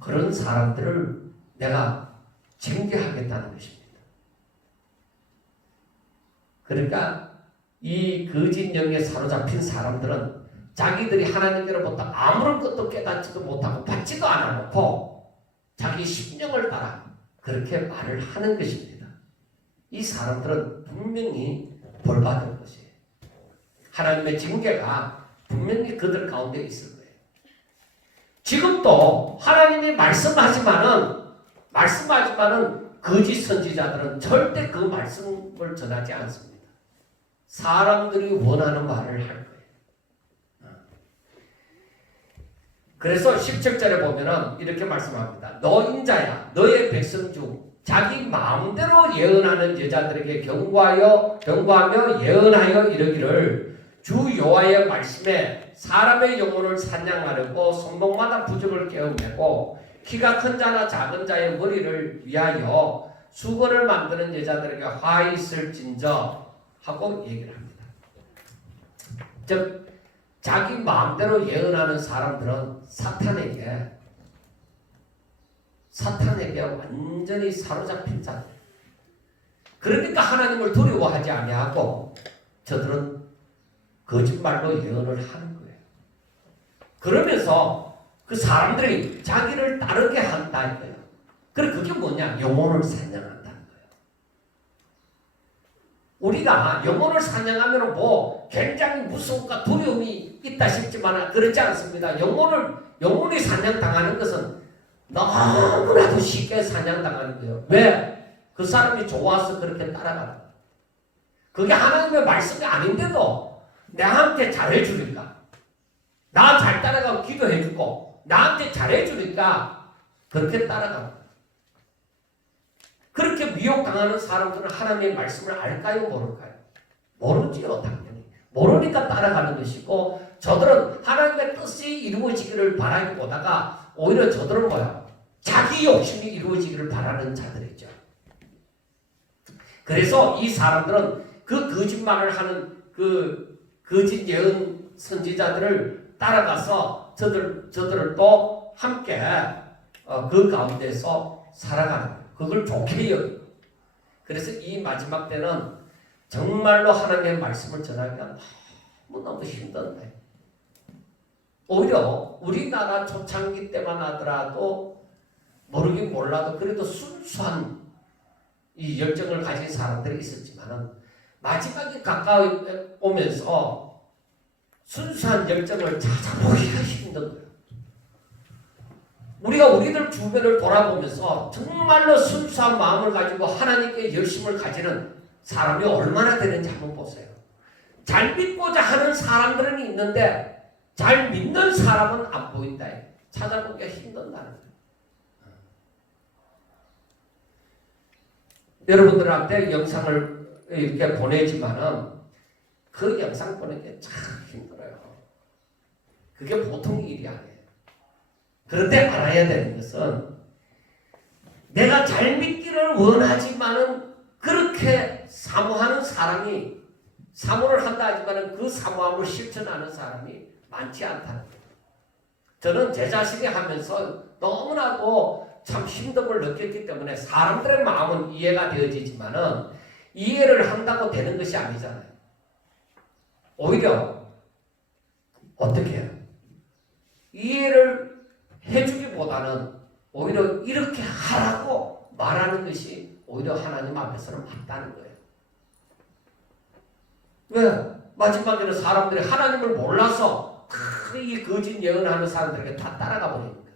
그런 사람들을 내가 징계하겠다는 것입니다. 그러니까 이 거짓 영에 사로잡힌 사람들은 자기들이 하나님께로부터 아무런 것도 깨닫지도 못하고 받지도 않아놓고 자기 심령을 따라 그렇게 말을 하는 것입니다. 이 사람들은 분명히 벌받을 것이에요. 하나님의 징계가 분명히 그들 가운데 있을 거예요. 지금도 하나님이 말씀하지만은 거짓 선지자들은 절대 그 말씀을 전하지 않습니다. 사람들이 원하는 말을 할 거예요. 그래서 17절에 보면은 이렇게 말씀합니다. 너 인자야, 너의 백성 중 자기 마음대로 예언하는 여자들에게 경고하며 예언하여 이르기를 주 여호와의 말씀에 사람의 영혼을 사냥하려고 성목마다 부적을 깨우매고 키가 큰 자나 작은 자의 머리를 위하여 수건을 만드는 여자들에게 화 있을진저 하고 얘기를 합니다. 즉 자기 마음대로 예언하는 사람들은 사탄에게 완전히 사로잡힌 자들. 그러니까 하나님을 두려워하지 아니하고 저들은 거짓말로 예언을 하는 거예요. 그러면서 그 사람들이 자기를 따르게 한다 이거예요. 그래 그게 뭐냐? 영혼을 사냥한다는 거예요. 우리가 영혼을 사냥하면 뭐 굉장히 무서움과 두려움이 있다 싶지만 그렇지 않습니다. 영혼이 사냥당하는 것은 너무나도 쉽게 사냥당하는 거예요. 왜? 그 사람이 좋아서 그렇게 따라가는 거예요. 그게 하나님의 말씀이 아닌데도 나한테 잘해주니까 나 잘 따라가고 기도해주고 나한테 잘해주니까 그렇게 따라가는 거예요. 그렇게 미혹당하는 사람들은 하나님의 말씀을 알까요? 모를까요? 모르지요, 당연히. 모르니까 따라가는 것이고, 저들은 하나님의 뜻이 이루어지기를 바라기보다가 오히려 저들은 뭐야? 자기 욕심이 이루어지기를 바라는 자들이죠. 그래서 이 사람들은 그 거짓말을 하는 그 거짓 예언 선지자들을 따라가서 저들을 또 함께 그 가운데서 살아가는 거예요. 그걸 좋게 여기고. 그래서 이 마지막 때는 정말로 하나님의 말씀을 전하기가 너무 힘든데, 오히려 우리나라 초창기 때만 하더라도 모르긴 몰라도 그래도 순수한 이 열정을 가진 사람들이 있었지만은 마지막에 가까이 오면서 순수한 열정을 찾아보기가 힘든 거예요. 우리가 우리들 주변을 돌아보면서 정말로 순수한 마음을 가지고 하나님께 열심을 가지는 사람이 얼마나 되는지 한번 보세요. 잘 믿고자 하는 사람들은 있는데 잘 믿는 사람은 안 보인다. 찾아보기가 힘든다는 거예요. 여러분들한테 영상을 이렇게 보내지만은 그 영상 보는 게 참 힘들어요. 그게 보통 일이 아니에요. 그런데 알아야 되는 것은 내가 잘 믿기를 원하지만은 그렇게 사모하는 사람이 사모를 한다 하지만은 그 사모함을 실천하는 사람이 많지 않다는 거예요. 저는 제 자신이 하면서 너무나도 참 힘듦을 느꼈기 때문에 사람들의 마음은 이해가 되어지지만은 이해를 한다고 되는 것이 아니잖아요. 오히려 어떻게 해요? 이해를 해주기보다는 오히려 이렇게 하라고 말하는 것이 오히려 하나님 앞에서는 맞다는 거예요. 왜? 마지막에는 사람들이 하나님을 몰라서 이 거짓 예언하는 사람들에게 다 따라가 버리니까.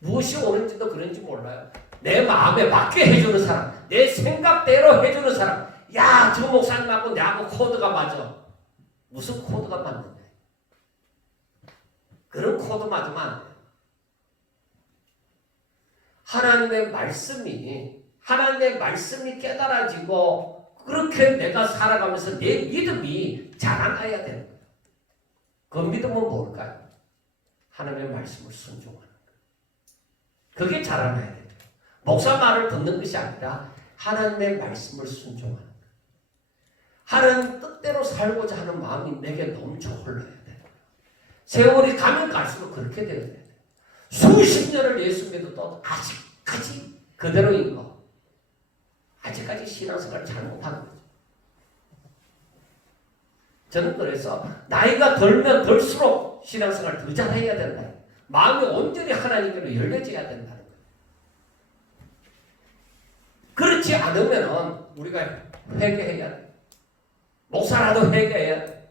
무엇이 옳은지도 그런지 몰라요. 내 마음에 맞게 해주는 사람, 내 생각대로 해주는 사람. 야, 저 목사님하고 내하고 코드가 맞아. 무슨 코드가 맞는데? 그런 코드 맞으면 안 돼. 하나님의 말씀이 깨달아지고 그렇게 내가 살아가면서 내 믿음이 자라나야 되는 거예요. 그 믿음은 뭘까요? 하나님의 말씀을 순종하는 거예요. 그게 자라나야 돼요. 목사 말을 듣는 것이 아니라 하나님의 말씀을 순종하는 거예요. 하나님 뜻대로 살고자 하는 마음이 내게 넘쳐 흘러야 돼요. 세월이 가면 갈수록 그렇게 되어야 돼요. 수십 년을 예수 믿어도 아직까지 그대로인 거. 아직까지 신앙생활을 잘못하는 거죠. 저는 그래서 나이가 들면 들수록 신앙생활을 더 잘해야 된다. 마음이 온전히 하나님께로 열려져야 된다는 거예요. 그렇지 않으면 우리가 회개해야 돼요. 목사라도 회개해야 돼요.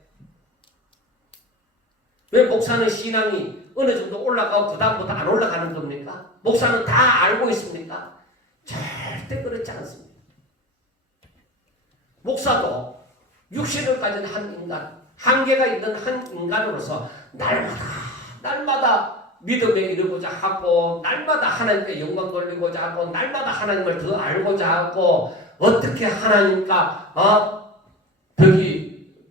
왜 목사는 신앙이 어느 정도 올라가고 그 다음부터 안 올라가는 겁니까? 목사는 다 알고 있습니까? 절대 그렇지 않습니다. 목사도 육신을 가진 한 인간, 한계가 있는 한 인간으로서 날마다 믿음에 이르고자 하고 날마다 하나님께 영광 돌리고자 하고 날마다 하나님을 더 알고자 하고 어떻게 하나님과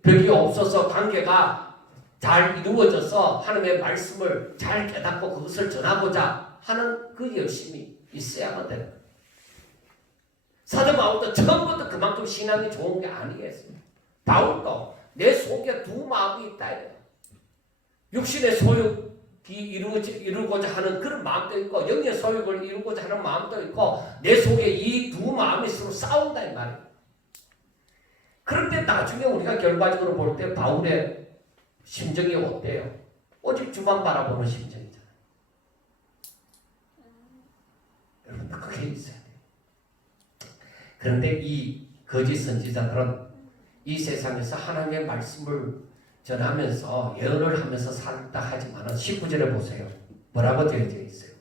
벽이 없어서 관계가 잘 이루어져서 하나님의 말씀을 잘 깨닫고 그것을 전하고자 하는 그 열심이 있어야만 되는 거예요. 사도 바울도 처음부터 그만큼 신앙이 좋은 게 아니겠어요. 바울도 내 속에 두 마음이 있다. 육신의 소욕이 이루고자 하는 그런 마음도 있고 영의 소욕을 이루고자 하는 마음도 있고 내 속에 이 두 마음이 서로 싸운다 이 말이에요. 그런데 나중에 우리가 결과적으로 볼 때 바울의 심정이 어때요? 오직 주만 바라보는 심정이잖아요. 여러분 그게 있어요. 그런데 이 거짓 선지자들은 이 세상에서 하나님의 말씀을 전하면서 예언을 하면서 살다 하지만 19절에 보세요. 뭐라고 되어져 있어요?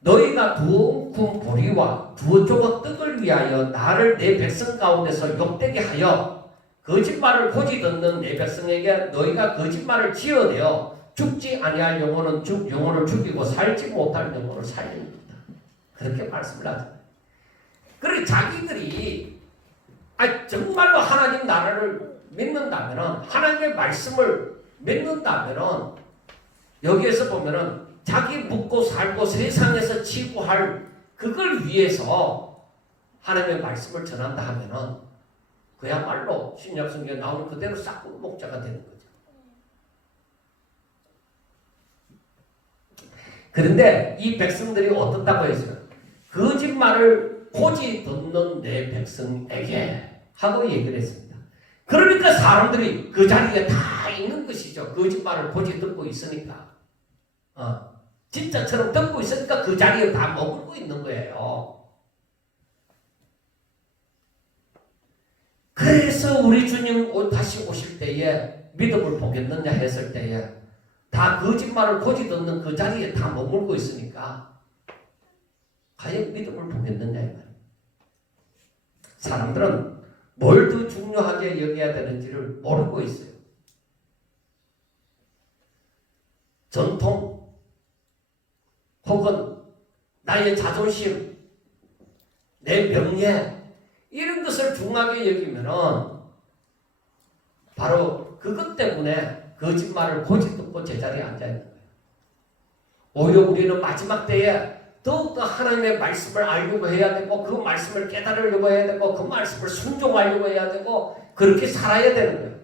너희가 두 웅큼 보리와 두 조각 떡을 위하여 나를 내 백성 가운데서 욕되게 하여 거짓말을 고지 듣는 내 백성에게 너희가 거짓말을 지어내어 죽지 아니할 영혼은 영혼을 죽이고 살지 못할 영혼을 살리는 것이다. 그렇게 말씀을 하죠. 그리고 자기들이 정말로 하나님 나라를 믿는다면은, 하나님의 말씀을 믿는다면은, 여기에서 보면은 자기 묵고 살고 세상에서 치부할 그걸 위해서 하나님의 말씀을 전한다 하면은 그야말로 신약 성경에 나오는 그대로 싹 목자가 되는 거죠. 그런데 이 백성들이 어떻다고 했어요? 거짓말을 고지 듣는 내 백성에게 하고 얘기를 했습니다. 그러니까 사람들이 그 자리에 다 있는 것이죠. 거짓말을 고지 듣고 있으니까. 진짜처럼 듣고 있으니까 그 자리에 다 머물고 있는 거예요. 그래서 우리 주님 다시 오실 때에 믿음을 보겠느냐 했을 때에 다 거짓말을 고지 듣는 그 자리에 다 머물고 있으니까 과연 믿음을 보겠느냐 이 말이에요. 사람들은 뭘 더 중요하게 여겨야 되는지를 모르고 있어요. 전통 혹은 나의 자존심, 내 명예 이런 것을 중하게 여기면은 바로 그것 때문에 거짓말을 고지 듣고 제자리에 앉아 있는 거예요. 오히려 우리는 마지막 때에 더욱더 하나님의 말씀을 알려고 해야 되고 그 말씀을 깨달으려고 해야 되고 그 말씀을 순종하려고 해야 되고 그렇게 살아야 되는 거예요.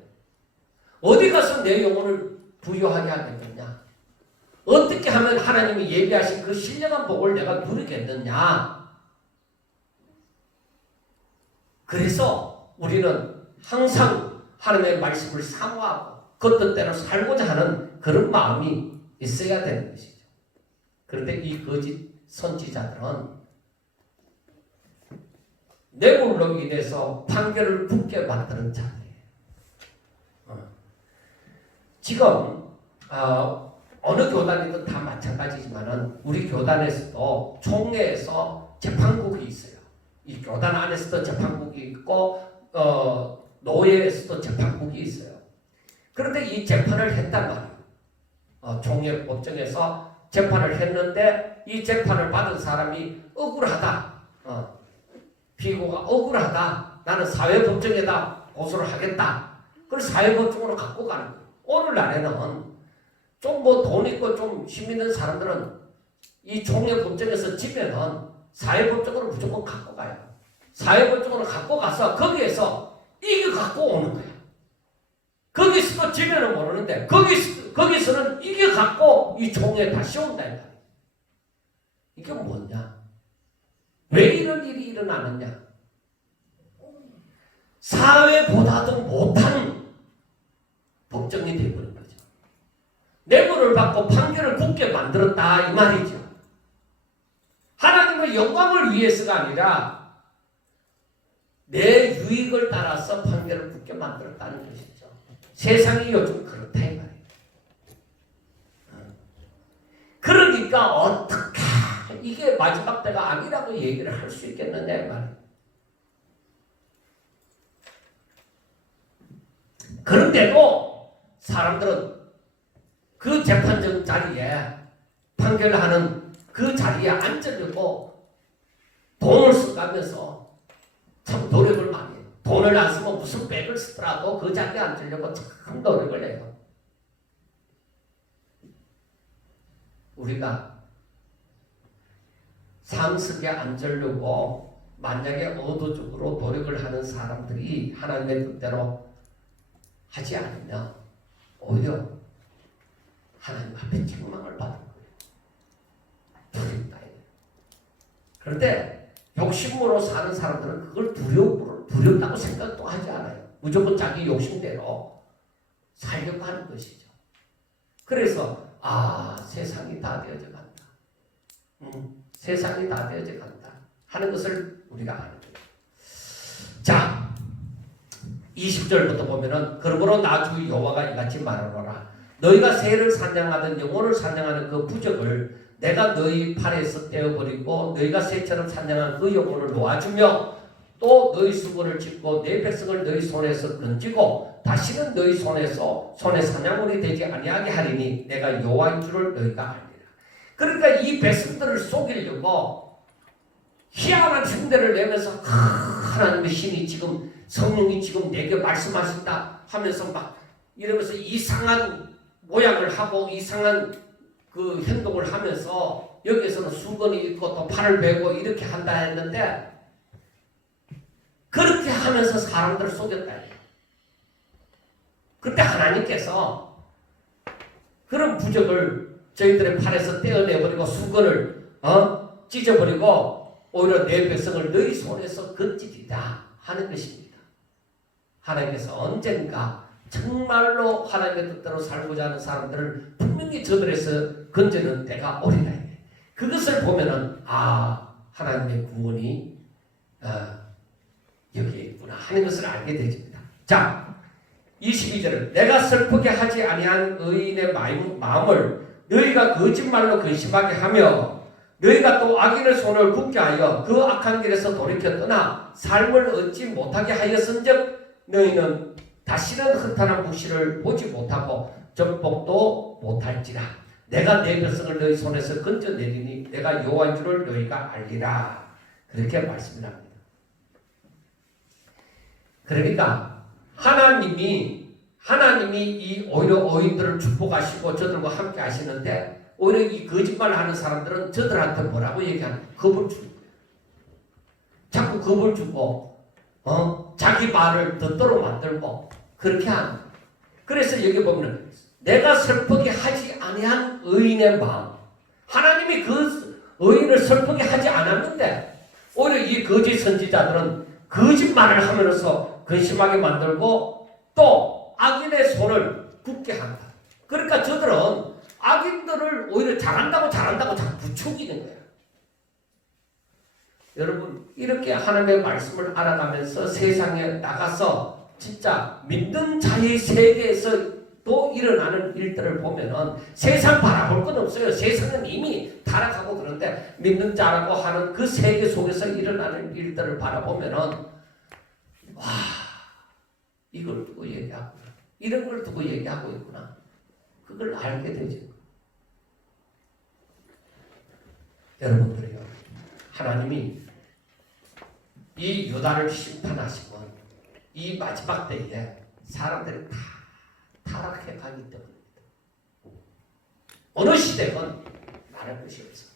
어디 가서 내 영혼을 부유하게 하겠느냐? 어떻게 하면 하나님이 예비하신 그 신령한 복을 내가 누리겠느냐? 그래서 우리는 항상 하나님의 말씀을 사모하고 그 뜻대로 살고자 하는 그런 마음이 있어야 되는 것이죠. 그런데 이 거짓 선지자들은 뇌물로 인해서 판결을 굳게 만드는 자들이에요. 지금 어느 교단이든 다 마찬가지지만은 우리 교단에서도 총회에서 재판국이 있어요. 이 교단 안에서도 재판국이 있고 노예에서도 재판국이 있어요. 그런데 이 재판을 했단 말이에요. 총회 법정에서 재판을 했는데 이 재판을 받은 사람이 억울하다. 피고가 억울하다. 나는 사회법정에다 고소를 하겠다. 그걸 사회법정으로 갖고 가는 거예요. 오늘날에는 좀 뭐 돈 있고 좀 힘 있는 사람들은 이 총회 법정에서 지면은 사회법정으로 무조건 갖고 가요. 사회법정으로 갖고 가서 거기에서 이겨 갖고 오는 거예요. 거기서도 지면은 모르는데 거기서는 이겨 갖고 이 총회에 다시 온다. 이게 뭐냐? 왜 이런 일이 일어나느냐? 사회보다도 못한 법정이 되어버린 거죠. 뇌물을 받고 판결을 굳게 만들었다 이 말이죠. 하나님의 영광을 위해서가 아니라 내 유익을 따라서 판결을 굳게 만들었다는 것이죠. 세상이 요즘 그렇다 이 말이에요. 그러니까 어떻게 이게 마지막 때가 아니라고 얘기를 할 수 있겠느냐 이 말이에요. 그런데도 사람들은 그 재판정 자리에 판결하는 그 자리에 앉으려고 돈을 써가면서 참 노력을 많이 해요. 돈을 안 쓰면 무슨 백을 쓰더라도 그 자리에 앉으려고 참 노력을 해요. 우리가 상석에 앉으려고 만약에 의도적으로 노력을 하는 사람들이 하나님의 뜻대로 하지 않으면 오히려 하나님 앞에 책망을 받을 거예요. 그런데 욕심으로 사는 사람들은 그걸 두렵다고 생각도 하지 않아요. 무조건 자기 욕심대로 살려고 하는 것이죠. 그래서 세상이 다 되어져 간다. 세상이 다 되어져 간다 하는 것을 우리가 아는 거예요. 자, 20절부터 보면은 그러므로 나 주 여호와가 이같이 말하노라. 너희가 새를 사냥하든 영혼을 사냥하는 그 부적을 내가 너희 팔에서 떼어버리고 너희가 새처럼 사냥한 그 영혼을 놓아주며 또 너희 수고를 짓고 내 백성을 너희 손에서 건지고 다시는 너희 손에 사냥물이 되지 아니하게 하리니 내가 여호와인 줄을 너희가 알리라. 그러니까 이 백성들을 속이려고 희한한 흉대를 내면서 하나님의 신이 지금 성령이 지금 내게 말씀하신다 하면서 막 이러면서 이상한 모양을 하고 이상한 그 행동을 하면서 여기에서는 수건이 있고 또 팔을 베고 이렇게 한다 했는데 그렇게 하면서 사람들을 속였다. 그때 하나님께서 그런 부적을 저희들의 팔에서 떼어내버리고 수건을 찢어버리고 오히려 내 백성을 너희 손에서 건지리라 하는 것입니다. 하나님께서 언젠가 정말로 하나님의 뜻대로 살고자 하는 사람들을 분명히 저들에서 건지는 때가 오리라. 그것을 보면은 하나님의 구원이 여기에 있구나 하는 것을 알게 되집니다. 자, 22절은 내가 슬프게 하지 아니한 의인의 마음을 너희가 거짓말로 근심하게 하며 너희가 또 악인의 손을 굳게 하여 그 악한 길에서 돌이켜 떠나 삶을 얻지 못하게 하였은즉 너희는 다시는 허탄한 불씨를 보지 못하고 전복도 못할지라. 내가 내 백성을 너희 손에서 건져내리니 내가 여호와인 줄을 너희가 알리라. 그렇게 말씀을 합니다. 그러니까 하나님이 이 오히려 어인들을 축복하시고 저들과 함께 하시는데 오히려 이 거짓말을 하는 사람들은 저들한테 뭐라고 얘기하는 겁을 주는 거예요. 자꾸 겁을 주고 자기 말을 듣도록 만들고 그렇게 하는 거예요. 그래서 여기 보면 내가 슬프게 하지 아니한 의인의 마음, 하나님이 그 의인을 슬프게 하지 않았는데 오히려 이 거짓 선지자들은 거짓말을 하면서 근심하게 만들고 또 악인의 손을 굳게 한다. 그러니까 저들은 악인들을 오히려 잘한다고 자꾸 부추기는 거예요. 여러분 이렇게 하나님의 말씀을 알아가면서 세상에 나가서 진짜 믿는 자의 세계에서 또 일어나는 일들을 보면은 세상 바라볼 건 없어요. 세상은 이미 타락하고 그런데 믿는 자라고 하는 그 세계 속에서 일어나는 일들을 바라보면은 와 이걸 두고 얘기하고 이런 걸 두고 얘기하고 있구나. 그걸 알게 되죠. 여러분들이요. 하나님이 이 유다를 심판하시면 이 마지막 때에 사람들이 다 타락해 가기 때문입니다. 어느 시대건 말할 것이 없어.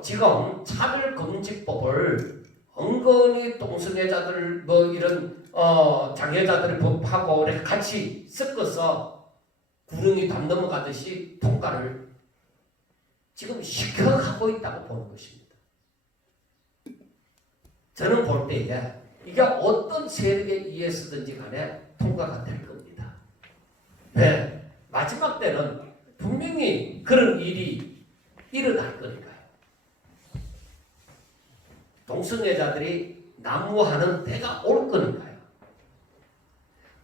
지금 차별금지법을 은근히 동성애자들 이런 장애자들의 법하고 같이 섞어서 구름이 담 넘어가듯이 통과를 지금 시켜가고 있다고 보는 것입니다. 저는 볼 때에 이게 어떤 세력에 의해서든지 간에 통과가 될 겁니다. 왜? 마지막 때는 분명히 그런 일이 일어날 거니까요. 동성애자들이 난무하는 때가 올 거니까요.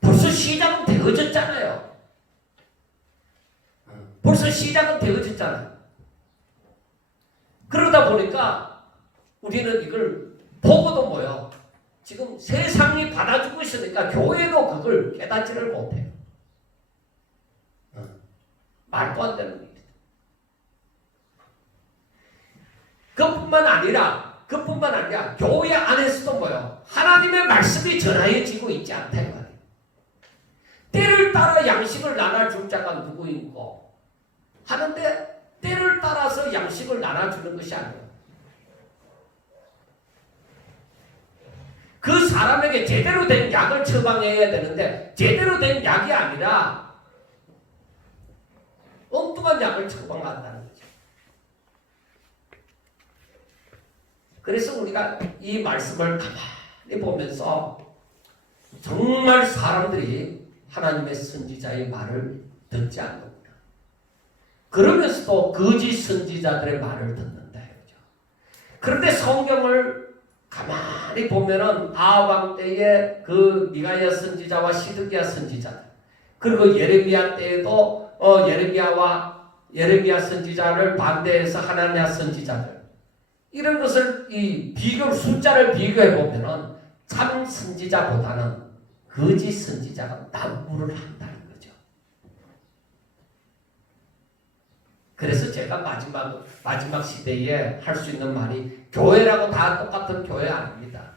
벌써 시작은 되어졌잖아요. 벌써 시작은 되어졌잖아요. 그러다 보니까 우리는 이걸 보고도 뭐요. 지금 세상이 받아주고 있으니까 교회도 그걸 깨닫지를 못해요. 말도 안 되는 일이다. 그뿐만 아니라 교회 안에서도 뭐요. 하나님의 말씀이 전하여지고 있지 않다. 때를 따라 양식을 나눠줄 자가 누구인고 하는데 때를 따라서 양식을 나눠주는 것이 아니에요. 그 사람에게 제대로 된 약을 처방해야 되는데 제대로 된 약이 아니라 엉뚱한 약을 처방한다는 거죠. 그래서 우리가 이 말씀을 가만히 보면서 정말 사람들이 하나님의 선지자의 말을 듣지 않는구나. 그러면서도 거짓 선지자들의 말을 듣는다. 이거죠. 그런데 성경을 가만히 보면은 아하방 때에 그 미가야 선지자와 시드기야 선지자 그리고 예레미야 때에도 예레미야 선지자를 반대해서 하나냐 선지자들 이런 것을 이 숫자를 비교해 보면은 참 선지자보다는 거짓 선지자가 난무를 한다는 거죠. 그래서 제가 마지막 시대에 할 수 있는 말이 교회라고 다 똑같은 교회 아닙니다.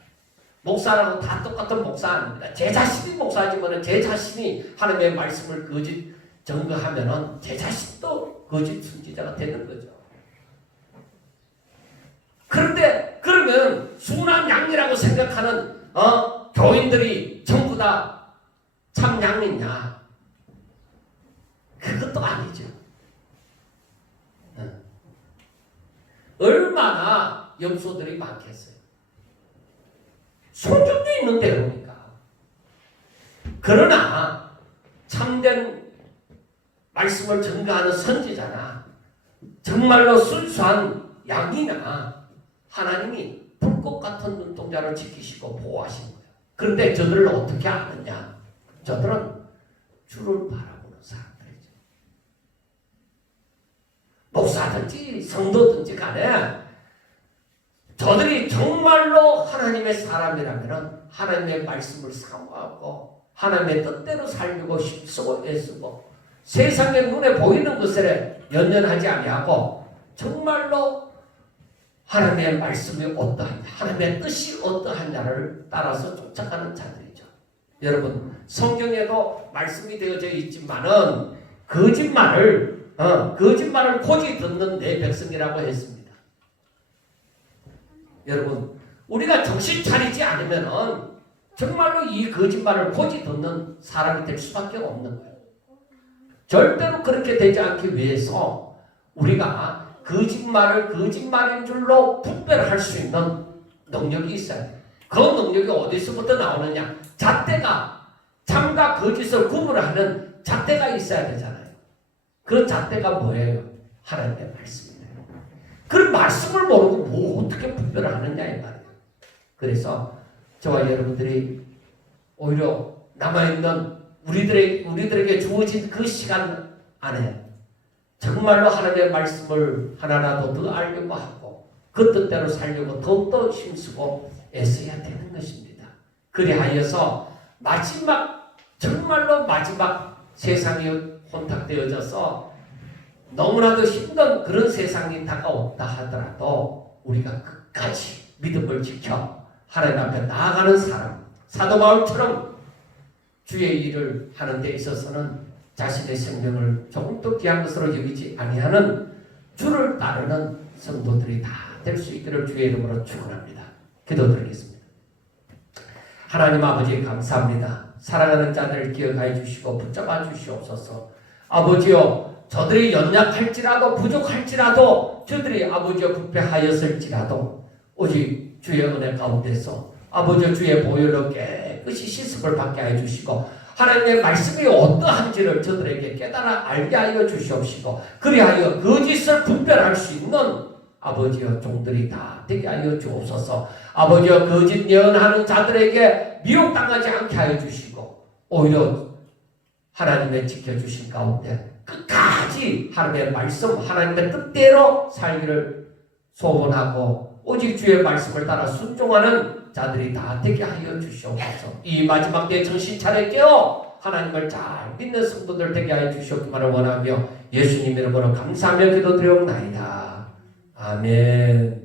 목사라고 다 똑같은 목사 아닙니다. 제 자신이 목사지만 제 자신이 하나님의 말씀을 거짓 증거하면은 제 자신도 거짓 선지자가 되는 거죠. 그런데 그러면 순한 양이라고 생각하는 교인들이 전부 다 참 양이냐? 그것도 아니죠. 얼마나 염소들이 많겠어요. 소중도 있는 대로니까. 그러나 참된 말씀을 전가하는 선지자나 정말로 순수한 양이나 하나님이 불꽃 같은 눈동자를 지키시고 보호하신 거예요. 그런데 저들을 어떻게 아느냐? 저들은 주를 바라보는 사람들이죠. 목사든지 성도든지 간에 저들이 정말로 하나님의 사람이라면 하나님의 말씀을 사모하고 하나님의 뜻대로 살려고 힘쓰고 애쓰고 세상의 눈에 보이는 것에 연연하지 아니하고 정말로 하나님의 말씀이 어떠하냐, 하나님의 뜻이 어떠하냐를 따라서 쫓아가는 자들이죠. 여러분, 성경에도 말씀이 되어져 있지만은 거짓말을 고지 듣는 내 백성이라고 했습니다. 여러분, 우리가 정신 차리지 않으면은 정말로 이 거짓말을 고지 듣는 사람이 될 수밖에 없는 거예요. 절대로 그렇게 되지 않기 위해서 우리가 거짓말을 거짓말인 줄로 분별할 수 있는 능력이 있어야 돼요. 그 능력이 어디서부터 나오느냐? 잣대가 참과 거짓을 구분하는 잣대가 있어야 되잖아요. 그 잣대가 뭐예요? 하나님의 말씀이에요. 그 말씀을 모르고 뭐 어떻게 분별을 하느냐 이 말이에요. 그래서 저와 여러분들이 오히려 남아있는 우리들에게 주어진 그 시간 안에 정말로 하나님의 말씀을 하나라도 더 알려고 하고 그 뜻대로 살려고 더욱더 힘쓰고 애써야 되는 것입니다. 그리하여서 정말로 마지막 세상이 혼탁되어져서 너무나도 힘든 그런 세상이 다가온다 하더라도 우리가 끝까지 믿음을 지켜 하나님 앞에 나아가는 사람, 사도 바울처럼 주의 일을 하는 데 있어서는 자신의 생명을 조금도 귀한 것으로 여기지 아니하는 주를 따르는 성도들이 다 될 수 있기를 주의 이름으로 축원합니다. 기도드리겠습니다. 하나님 아버지 감사합니다. 사랑하는 자들을 기억하여 주시고 붙잡아 주시옵소서. 아버지여, 저들이 연약할지라도 부족할지라도 저들이 아버지여 부패하였을지라도 오직 주의 은혜 가운데서 아버지 주의 보혈로 깨끗이 씻음을 받게 하여 주시고 하나님의 말씀이 어떠한지를 저들에게 깨달아 알게 하여 주시옵시고 그리하여 거짓을 분별할 수 있는 아버지여 종들이 다 되게 하여 주옵소서. 아버지여 거짓 예언하는 자들에게 미혹당하지 않게 하여 주시고 오히려 하나님의 지켜주신 가운데 끝까지 하나님의 말씀 하나님의 뜻대로 살기를 소원하고 오직 주의 말씀을 따라 순종하는 자들이 다 되게 하여 주시옵소서. 이 마지막 때에 정신 차려 깨어 하나님을 잘 믿는 성도들 되게 하여 주시옵기만을 원하며 예수님 이름으로 감사하며 기도드리옵나이다. 아멘.